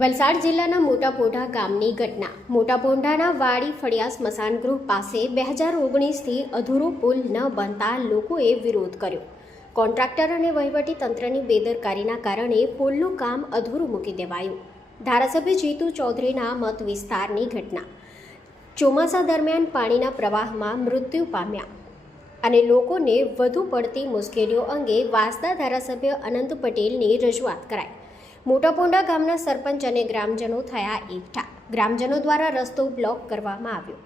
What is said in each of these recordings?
વલસાડ જિલ્લાના મોટાપોંઢા ગામની ઘટના. મોટાપોંઢાના વાડી ફળિયા સ્મશાનગૃહ પાસે 2019થી અધૂરો પુલ ન બનતા લોકોએ વિરોધ કર્યો. કોન્ટ્રાક્ટર અને વહીવટી તંત્રની બેદરકારીના કારણે પુલનું કામ અધૂરું મૂકી દેવાયું. ધારાસભ્ય જીતુ ચૌધરીના મત વિસ્તારની ઘટના. ચોમાસા દરમિયાન પાણીના પ્રવાહમાં મૃત્યુ પામ્યા અને લોકોને વધુ પડતી મુશ્કેલીઓ અંગે વાંસદા ધારાસભ્ય અનંત પટેલની રજૂઆત કરાઈ. મોટાપોંઢા ગામના સરપંચ અને ગ્રામજનો થયા એકઠા. ગ્રામજનો દ્વારા રસ્તો બ્લોક કરવામાં આવ્યો.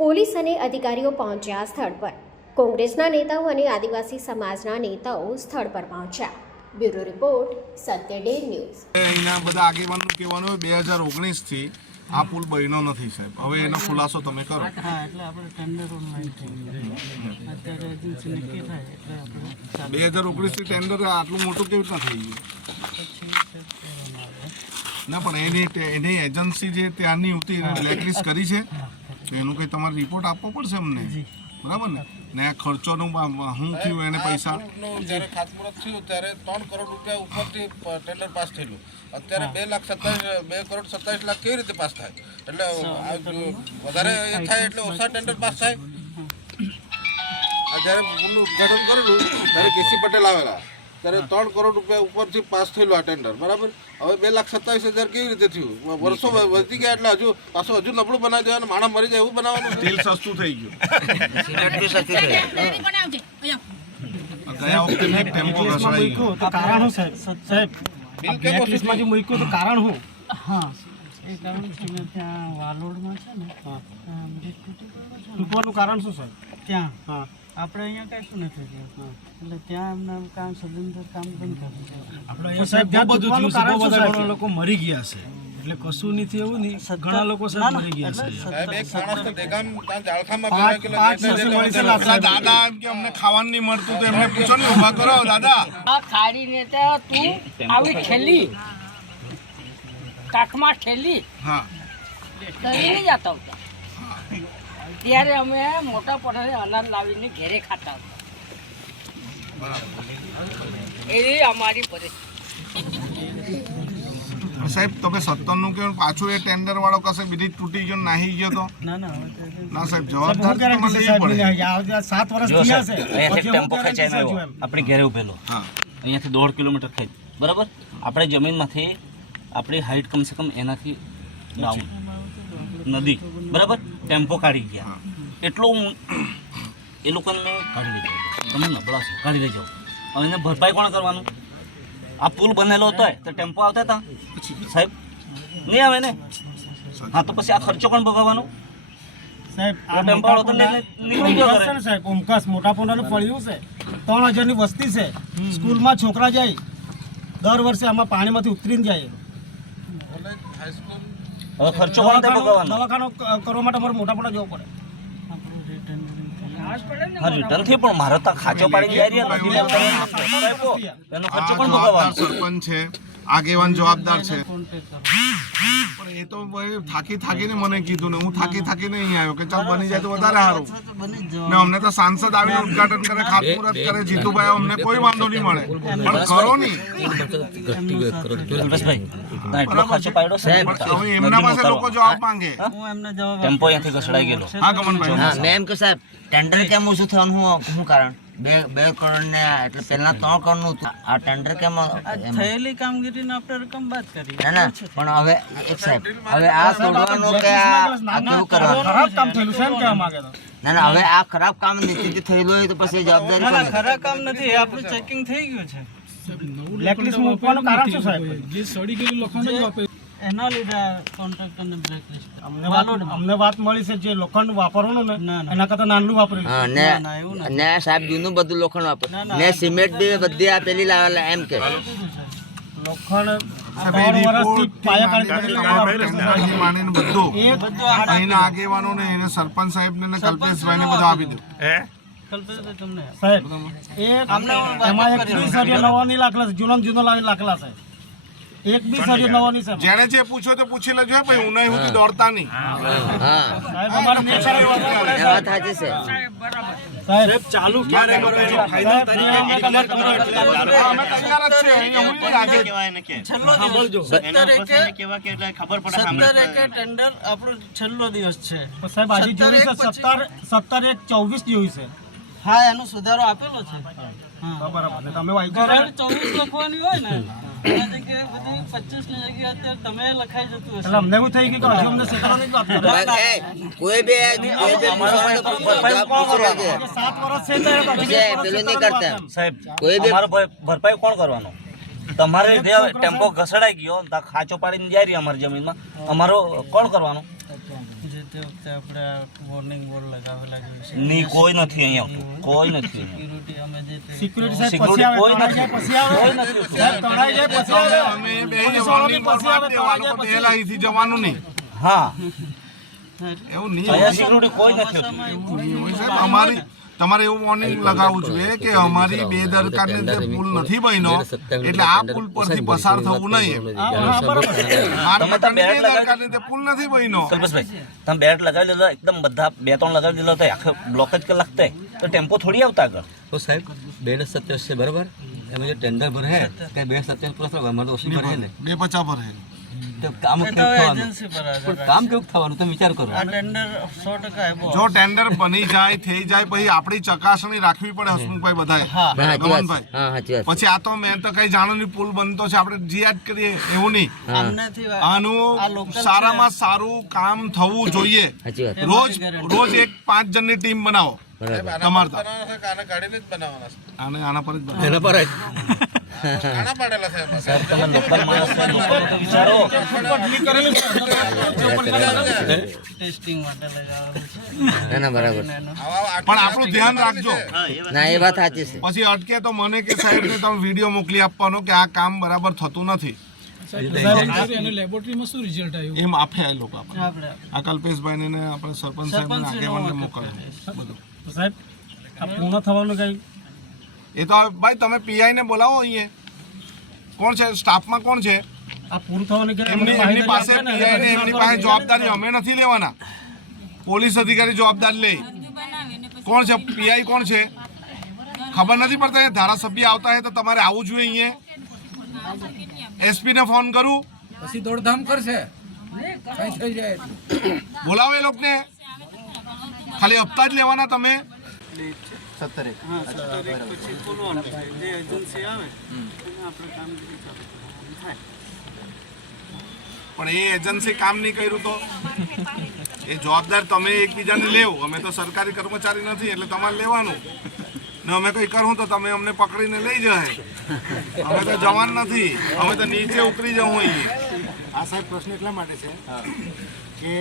પોલીસ અને અધિકારીઓ પહોંચ્યા સ્થળ પર. કોંગ્રેસના નેતાઓ અને આદિવાસી સમાજના નેતાઓ સ્થળ પર પહોંચ્યા. બ્યુરો રિપોર્ટ, સત્ય ડે ન્યૂઝ. અહીંના બધા આગેવાનનું કહેવાનું હોય 2019થી આ પુલ બન્યો નથી સાહેબ. હવે એનો ખુલાસો તમે કરો. હા, એટલે આપણે ટેન્ડર ઓનલાઈન થઈ ગયું. અત્યારે એજન્સી નક્કી થાય એટલે આપણે 2019થી ટેન્ડર આટલું મોટું કેવી રીતના થઈ ગયું? ના, પણ એની એજન્સી જે ત્યાંની હતી બ્લેકલિસ્ટ કરી છે તો એનું કંઈ તમારે રિપોર્ટ આપવો પડશે અમને, બરાબર ને? ને આ ખર્ચોનું શું થયું એને પૈસા? જ્યારે ખાતમુહૂર્ત થયું ત્યારે 3 કરોડ રૂપિયા ઉપરથી ટેન્ડર પાસ થયેલું. અત્યારે 2 કરોડ 27 લાખ કેવી રીતે પાસ થાય? એટલે વધારે એ થાય એટલે ઓછા ટેન્ડર પાસ થાય. જ્યારે પુલનું ઉદ્ઘાટન કરેલું ત્યારે કેસી પટેલ આવેલા ત્યારે 3 કરોડ રૂપિયા ઉપરથી પાસ થયેલું આ ટેન્ડર, બરાબર? હવે 2,27,000 કેવી રીતે થયું? વર્ષો વધી ગયા એટલે હજુ નબળું બનાવી દેવાનું, માણસ મરી જાય એવું બનાવવાનું. સ્ટીલ સસ્તું થઈ ગયું. ગયા વખતે મેં ટેમ્પો ઘસડાઈ ગયો. કારણ શું સાહેબ? બ્લેકલિસ્ટમાં જે મૂક્યું તો કારણ શું? હા, એ કારણ છે ને ત્યાં વાલોડમાં છે ને તૂટવાનું કારણ શું સાહેબ? ત્યાં હા, આપણે અહીંયા કશું નથી થયું. એટલે ત્યાં એમના કામ સદંતર કામ બંધ કરી આપણે સાહેબ ત્યાં તૂટવાનું કારણ શું સાહેબ? લોકો મરી ગયા છે એટલે કશું નથી એવું નહીં. ઘણા લોકો સાહેબ મરી ગયા છે. સાહેબ એક માણસને દેગામ ત્યાં જાળખામાં પાંચ વર્ષે મળી છે. આપણા દાદા એમ કે અમને ખાવાનું નહીં મળતું તો એમને પૂછો ને, ઊભા કરો દાદા. આ ખાડીને તો તું આવી ઠેલી કાખમાં ઠેલી હા, કરીને જતા હતા. ત્યારે અમે મોટા પણે અનાજ લાવીને ઘેરે ખાતા હતા. એવી અમારી પરિસ્થિતિ. સાહેબ તમે 17નું કે પાછું એ ટેન્ડર વાળો કશે બીજી તૂટી ગયો નાહી ગયો તો? ના ના સાહેબ, જવાબદાર તમારે લેવી પડે. 7 વર્ષ થયા છે. અહીંયાથી ટેમ્પો ખેંચાઈને આવ્યો આપણી ઘેરે ઉભેલો. હા, અહીંયાથી 1.5 કિલોમીટર ખેંચ, બરાબર? આપણે જમીનમાંથી આપણી હાઈટ કમસે કમ એનાથી ડાઉન નદી, બરાબર? ટેમ્પો કાઢી ગયા. એટલું એ લોકોને મેં કાઢી લઈ જાઉં, તમે નબળા છો, કાઢી લઈ જાઓ. હવે એને ભરપાઈ કોણ કરવાનું? આ પુલ બનેલો હતો તો ટેમ્પો આવતા હતા સાહેબ? નહીં આવે ને. હા, તો પછી આ ખર્ચો કોણ ભોગવવાનો? સાહેબ ટેમ્પો વાળો તો નીકળી ગયો ઘરે. સાહેબ ઓમકાસ મોટાપોંઢાનું ફળિયું છે. 3,000ની વસ્તી છે. સ્કૂલમાં છોકરા જાય દર વર્ષે આમાં પાણીમાંથી ઉતરીને જાય. હવે ખર્ચો કોણ ભોગવવાનો? દવાખાનો કરવા માટે અમારે મોટાપોંઢા જવું પડે. હા, રિટર્નથી પણ મારો તો ખાચો પાડી જાય એનો ખર્ચો કોણ ભોગવવાનો? સરપંચ છે, આગેવાન જવાબદાર છે. પણ એ તો ભાઈ થાકીને મને કીધું ને હું થાકીને અહીં આવ્યો કે ચાલ બની જાય તો વધારે સારું. ને અમને તો સાંસદ આવીને ઉદઘાટન કરે, ખાતમુહૂર્ત કરે, જીતુભાઈ, અમને કોઈ વાંધો નહીં મળે, પણ કરો નહીં. કલ્પેશભાઈ, તમે એટલો ખર્ચો પાડ્યો સાહેબ? હવે એમના પાસે લોકો જવાબ માંગે. હું એમને જવાબ ટેમ્પો અહીંયાથી ઘસડાઈ ગયેલો. હા ગમનભાઈ. હા, મેં એમ કે સાહેબ ટેન્ડર કેમ ઓછું થવાનું શું કારણ? 2 કરોડ ને એટલે પહેલા 3 કરોડ નું હતું. આ ટેન્ડર કેમ થયેલી કામગીરીને આપણે રકમ બાદ કરી. ના પણ હવે એક સાહેબ હવે આ તોડવાનું કે આ કેવું કરવાનું? ખરાબ કામ થયેલું છે એમ કહેવા માંગે તો. ના હવે આ ખરાબ કામ નીતિથી થયેલું હોય તો પછી જવાબદારી ના કોની? ખરા કામ નથી, એ આપણું ચેકિંગ થઈ ગયું છે. બ્લેકલિસ્ટ મૂકવાનું કારણ શું સાહેબ? એના લીધે કોન્ટ્રાક્ટરને બ્લેકલિસ્ટ. અમને વાત મળી છે જે લોખંડ વાપરવાનું ને એના કરતા નાનું વાપરેલું. હા ને સાહેબ જૂનું બધું લોખંડ વાપરે ને સિમેન્ટ બી બધી આપેલી લાવેલા એમ કે લોખંડ 3 વર્ષથી પાયા કાઢી માનીને બધું અહીંના આગેવાનોને એને સરપંચ સાહેબને ને કલ્પેશભાઈને બધા આપી દઉં. કલ્પેશભાઈ તમને સાહેબ એ એમાં એક 30 લાખલા છે, જૂનો લાવી લાખલા છે. એક બી સર્યો નવો નહીં સાહેબ. જેણે જે પૂછ્યો તો પૂછી લેજો ભાઈ, ઉનાઈ સુધી દોડતા નહીં. હા સાહેબ અમારે નેક્સ્ટ ટાઈમ કરવું પડે એ સાહેબ. વાત સાચી છે. સાહેબ ચાલુ ક્યારે કરો છો? ફાઇનલ તારીખે ડિક્લેર કરો એટલે હા, અમે તૈયાર જ છીએ. અહીંયા હું નહીં આજે છેલ્લો દિવસ 17 એકે ટેન્ડર આપણો છેલ્લો દિવસ છે. પણ સાહેબ આજે જોયું છે 17/1/24 જોયું છે. હા એનો સુધારો આપેલો છે. તો બરાબર ને તમે વાંચો કરાર 24 લખવાની હોય ને એના જગ્યાએ બધી 25 ની જગ્યાએ અત્યારે તમે લખાઈ જતું હશે. એટલે અમને એવું થઈ ગયું કે હજુ અમને શીખવાની જ વાત કરે. કોઈ બે પૂછવાનું તો જવાબ પૂછી લેજે. 7 વર્ષ છે તો જે પેલું નહીં કરતા એમ. સાહેબ કોઈ બી અમારો ભરપાઈ કોણ કરવાનો? તમારે જે ટેમ્પો ઘસડાઈ ગયો તા ખાંચો પાડીને જાય રહી અમારી જમીનમાં, અમારો કોણ કરવાનો? જે તે વખતે આપણે વોર્નિંગ બોર્ડ લગાવેલા છે. નહીં, કોઈ નથી અહીંયા આવતું. કોઈ નથી અહીંયા. સિક્યુરિટી અમે જે તે સિક્યુરિટી સાહેબ Security પછી આવે, કોઈ તણાઈ જાય નથી. પછી આવે. કોઈ નથી. સાહેબ તણાઈ જાય પછી આવે. અમે બેહીને warning board મારી દેવાનું, પણ પહેલા અહીંથી જવાનું નહીં. હા, એવું નહીં અહીંયા હોય. સિક્યુરિટી કોઈ નથી હોતું. એવું હોય સાહેબ. અમારી તમારે એવું વોર્નિંગ લગાવવું જોઈએ કે અમારી બેદરકારીને જે પુલ નથી બન્યો એટલે આ પુલ પરથી પસાર થવું નહીં. હા, બરાબર છે. તમે તો બેટ બેદરકારીને તે પુલ નથી બન્યો. કલ્પેશભાઈ, તમે બેટ લગાવી દીધો એકદમ બધા 2-3 લગાવી દીધો તો આખો બ્લોક જ કલાક થાય તો ટેમ્પો થોડી આવતા આગળ. તો સાહેબ 2:27 છે બરાબર, એમાં જે ટેન્ડર ભરે કે 2:27 પ્લસ અમારે તો ઓછી ભરે ને 250 પર છે. તો કામ એ કેવું તો થવાનું? એજન્સી પર આધાર પણ કામ કેવું થવાનું તમે વિચાર કરો. આ ટેન્ડર 100% આવ્યો. જો ટેન્ડર બની જાય થઈ જાય પછી આપણી ચકાસણી રાખવી પડે હસમુખભાઈ બધાએ. હા, સાચી વાત છે. ગમનભાઈ હા સાચી વાત છે. પછી આ તો મેં તો કઈ જાણું નહીં પુલ બનતો છે આપણે જીયાદ કરીએ એવું નહીં. આમનેથી આ આનું local સારામાં સારું કામ થવું જોઈએ. સાચી વાત. રોજ એક 5 જણની ટીમ બનાવો બરાબર. તમારે તો. બનાવવાના છે કે આને ગાડીને જ બનાવવાના છે? આના પર જ બનાવો. એના પર જ કાણા પાડેલા છે એમાં. સાહેબ તમે લોકલ માણસ છો, લોકોને તો વિચારો. ટેસ્ટિંગ માટે લગાવેલું છે. ના ના બરાબર. પણ આપણું ધ્યાન રાખજો. ના એ વાત સાચી છે. પછી અટકે તો મને કે સાહેબને તમે વિડીયો મોકલી આપવાનો કે આ કામ બરાબર થતું નથી. એમ આપે આ લોકો આપણને. આપણે આ કલ્પેશભાઈને ને આપણે સરપંચ સાહેબને આગેવાનને મોકલે બધું. તો સાહેબ આ પૂર્ણ થવાનું કઈ એ તો ભાઈ તમે પીઆઈ ને બોલાવો અહીંયા. કોણ છે સ્ટાફમાં કોણ છે? આ પૂરું થવાનું કઈ એમની પાસે પીઆઈ ને એમની પાસે જવાબદારી અમે નથી લેવાના. પોલીસ અધિકારી જવાબદારી લે. કોણ છે પીઆઈ કોણ છે ખબર નથી પડતા. એ ધારાસભ્ય આવતા હોય તો તમારે આવવું જોઈએ અહીંયા. એસપી ને ફોન કરું પછી દોડધામ કરશે કઈ થઈ જાય. બોલાવો એ લોકોને. ખાલી હપ્તા જ લેવાના તમે. 17 પછી બોલવાનું છે. જે એજન્સી આવે એને આપણે કામગીરી ચાલુ કરવાની થાય. પણ એ એજન્સી કામ નહીં કર્યું તો એ જવાબદાર તમે એકબીજાને લેવો. અમે તો સરકારી કર્મચારી નથી એટલે તમારે લેવાનું ને અમે કંઈ કરું તો તમે અમને પકડીને લઈ જાય. અમે તો જવાન નથી, અમે તો નીચે ઉતરી જવું અહીંયા. આ સાહેબ પ્રશ્ન એટલા માટે છે કે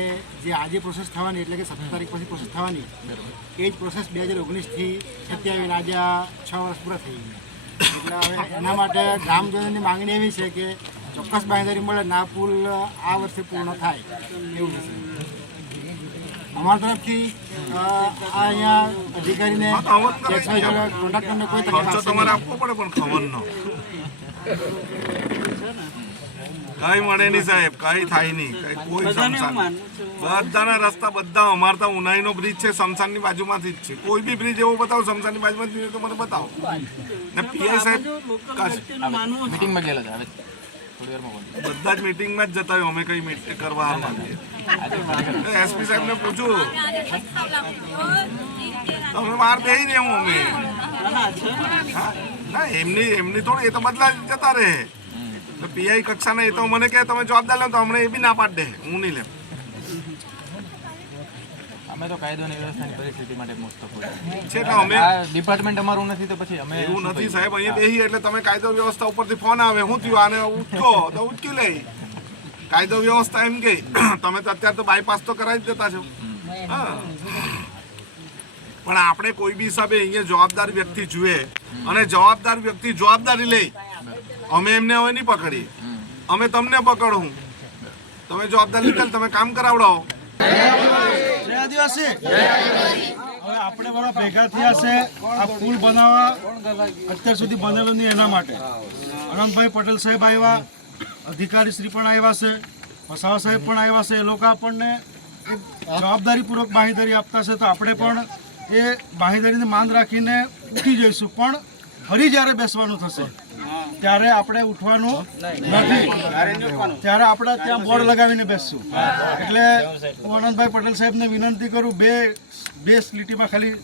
જે આજે પ્રોસેસ થવાની એટલે કે 17 તારીખ પછી પ્રોસેસ થવાની એ જ પ્રોસેસ 2019થી 27 આજે આ 6 વર્ષ પૂરા થઈ ગયા. એટલે હવે એના માટે ગ્રામજનોની માંગણી એવી છે કે ચોક્કસ બાંહેધરી મળે ના પુલ આ વર્ષે પૂર્ણ થાય એવું છે. અમારા તરફથી આ અહીંયા અધિકારીને કોન્ટ્રાક્ટરને કોઈ તકલીફ ખર્ચો તમારે આપવો પડે પણ ખવનનો કઈ મળે નહીં સાહેબ, કઈ થાય નહીં, કઈ કોઈ સમસાન. બધાના રસ્તા બધા અમારે તો ઉનાઈનો બ્રિજ છે સમસાનની બાજુમાંથી જ છે. કોઈ બી બ્રિજ એવો બતાવો સમસાનની બાજુમાંથી તો મને બતાવો. ને પીઆઈ સાહેબ મીટિંગમાં ગયેલા હતા બધા જ મીટિંગમાં જ જતા હોય. અમે કઈ મીટિંગ કરવા માંગીએ. એસપી સાહેબ ને પૂછું તમે બહાર બેસી દેવું અમે. હા ના એમની થોડી, એ તો બદલા જતા રહે. તો પીઆઈ કક્ષાના એ તો મને કહે તમે જવાબદાર લો તો હમણાં એ બી ના પાડ દે. હું નહીં લેમ. અમે તો કાયદો અને વ્યવસ્થાની પરિસ્થિતિ માટે મોસ્ટ ઓફ છે એટલે અમે ડિપાર્ટમેન્ટ અમારું નથી તો પછી અમે એવું નથી સાહેબ. અહીંયા બેસી એટલે તમે કાયદો વ્યવસ્થા ઉપરથી ફોન આવે શું થયું આને ઉઠકો તો ઉઠકી લે. કાયદો વ્યવસ્થા એમ કે તમે તો અત્યારે તો બાયપાસ તો કરાવી જ દેતા છો. હા પણ આપણે કોઈ બી હિસાબે અહીંયા જવાબદાર વ્યક્તિ જુએ અને જવાબદાર વ્યક્તિ જવાબદારી લે. અમે એમને હવે નહીં પકડીએ, અમે તમને પકડું. તમે જવાબદારી લીધેલ, તમે કામ કરાવડાવો. આદિવાસી હવે આપણે બધા ભેગા થયા છે આ પુલ બનાવવા. અત્યાર સુધી બનેલો નહીં એના માટે અનંતભાઈ પટેલ સાહેબ આવ્યા, અધિકારીશ્રી પણ આવ્યા છે, વસાવા સાહેબ પણ આવ્યા છે. એ લોકો આપણને એક જવાબદારીપૂર્વક બાંહેધરી આપતા છે, તો આપણે પણ એ બાંહેધરીને માન રાખીને ઉઠી જઈશું. પણ ફરી જ્યારે બેસવાનું થશે ત્યારે આપણે ઉઠવાનું નથી, ત્યારે આપણે ત્યાં બોર્ડ લગાવીને બેસશું. એટલે હું આનંદભાઈ પટેલ સાહેબને વિનંતી કરું, બે લીટીમાં ખાલી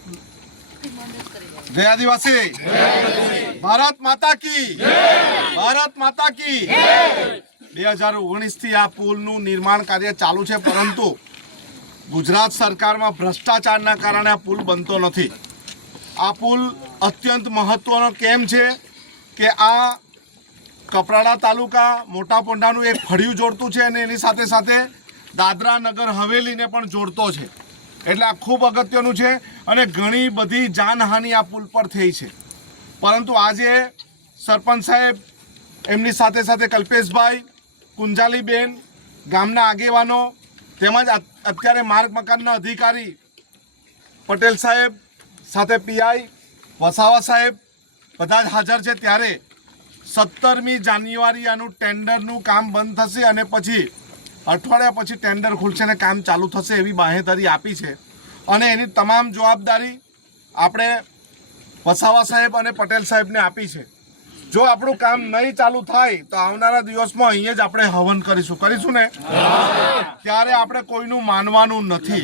જય આદિવાસી, ભારત માતા કી, ભારત માતા કી. 2019 થી આ પુલનું નિર્માણ કાર્ય ચાલુ છે, પરંતુ ગુજરાત સરકારમાં ભ્રષ્ટાચારના કારણે આ પુલ બનતો નથી. આ પુલ અત્યંત મહત્વનો કેમ છે કે આ કપરાડા તાલુકા મોટા પોંડાનું એક ફળિયું જોડતું છે અને એની સાથે સાથે દાદરા નગર હવેલીને પણ જોડતો છે. એટલે આ ખૂબ અગત્યનું છે અને ઘણી બધી જાનહાનિ આ પુલ પર થઈ છે. પરંતુ આજે સરપંચ સાહેબ, એમની સાથે સાથે કલ્પેશભાઈ, કુંજાલીબેન, ગામના આગેવાનો તેમજ અત્યારે માર્ગ મકાનના અધિકારી પટેલ સાહેબ સાથે પીઆઈ વસાવા સાહેબ બધા જ હાજર છે. ત્યારે 17મી જાન્યુઆરી આનું ટેન્ડરનું કામ બંધ થશે અને પછી અઠવાડિયા પછી ટેન્ડર ખુલશે અને કામ ચાલુ થશે એવી બાંહેધરી આપી છે. અને એની તમામ જવાબદારી આપણે વસાવા સાહેબ અને પટેલ સાહેબને આપી છે. જો આપણું કામ નહીં ચાલુ થાય તો આવનારા દિવસમાં અહીંયા જ આપણે હવન કરીશું ને, ત્યારે આપણે કોઈનું માનવાનું નથી.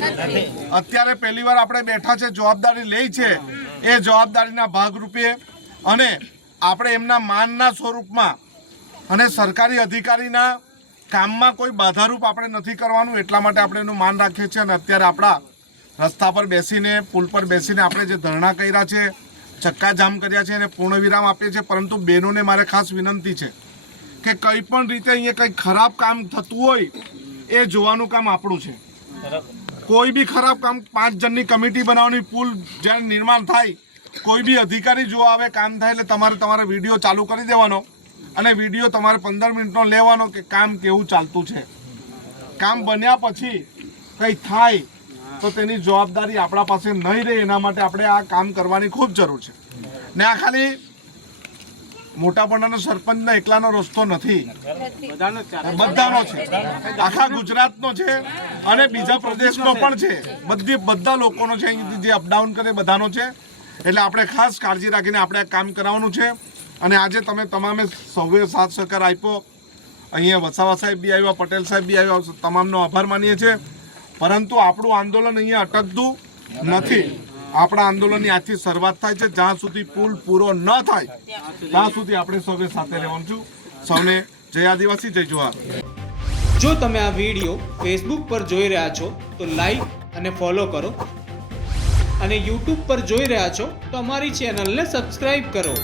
અત્યારે પહેલી વાર આપણે બેઠા છે, જવાબદારી લઈ છે, એ જવાબદારીના ભાગરૂપે અને આપણે એમના માનના સ્વરૂપમાં અને સરકારી અધિકારીના કામમાં કોઈ બાધારૂપ આપણે નથી કરવાનું, એટલા માટે આપણે એનું માન રાખીએ છીએ. અને અત્યારે આપણા રસ્તા પર બેસીને, પુલ પર બેસીને આપણે જે ધરણા કર્યા છે, ચક્કાજામ કર્યા છે એને પૂર્ણ વિરામ આપીએ છીએ. પરંતુ બહેનોને મારે ખાસ વિનંતી છે કે કંઈ પણ રીતે અહીંયા કંઈ ખરાબ કામ થતું હોય એ જોવાનું કામ આપણું છે. કોઈ બી ખરાબ કામ 5 જણની કમિટી બનાવવાની, પુલ જ્યારે નિર્માણ થાય કોઈ બી અધિકારી જોવા આવે, કામ થાય એટલે તમારે વિડીયો ચાલુ કરી દેવાનો અને વિડીયો તમારે 15 મિનિટનો લેવાનો કે કામ કેવું ચાલતું છે. કામ બન્યા પછી કંઈ થાય તો તેની જવાબદારી આપણા પાસે નહીં રહે, એના માટે આપણે આ કામ કરવાની ખૂબ જરૂર છે. ને આ ખાલી મોટા પોંડાનો સરપંચનો એકલાનો રસ્તો નથી, બધાનો છે, આખા ગુજરાતનો છે અને બીજા પ્રદેશનો પણ છે. બધા લોકોનો છે, અહીંથી જે અપડાઉન કરે બધાનો છે. એટલે આપણે ખાસ કાળજી રાખીને આપણે આ કામ કરાવવાનું છે. અને આજે તમે તમામે સૌએ સાથ સહકાર આપ્યો. અહીંયા વસાવા સાહેબ બી આવ્યા, પટેલ સાહેબ બી આવ્યા, તમામનો આભાર માનીએ છીએ. પરંતુ આપણું આંદોલન અહીંયા અટકતું નથી. આપણા આંદોલનની આજથી શરૂઆત થાય છે. જ્યાં સુધી પુલ પૂરો ન થાય ત્યાં સુધી આપણે સૌએ સાથે રહેવાનું છું. સૌને જય આદિવાસી, જય જોહાર. જો તમે આ વિડીયો ફેસબુક પર જોઈ રહ્યા છો તો લાઈક અને ફોલો કરો, અને યુટ્યુબ પર જોઈ રહ્યા છો તો અમારી ચેનલને સબસ્ક્રાઇબ કરો.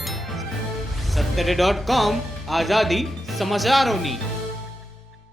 70.com આઝાદી સમાચારોની.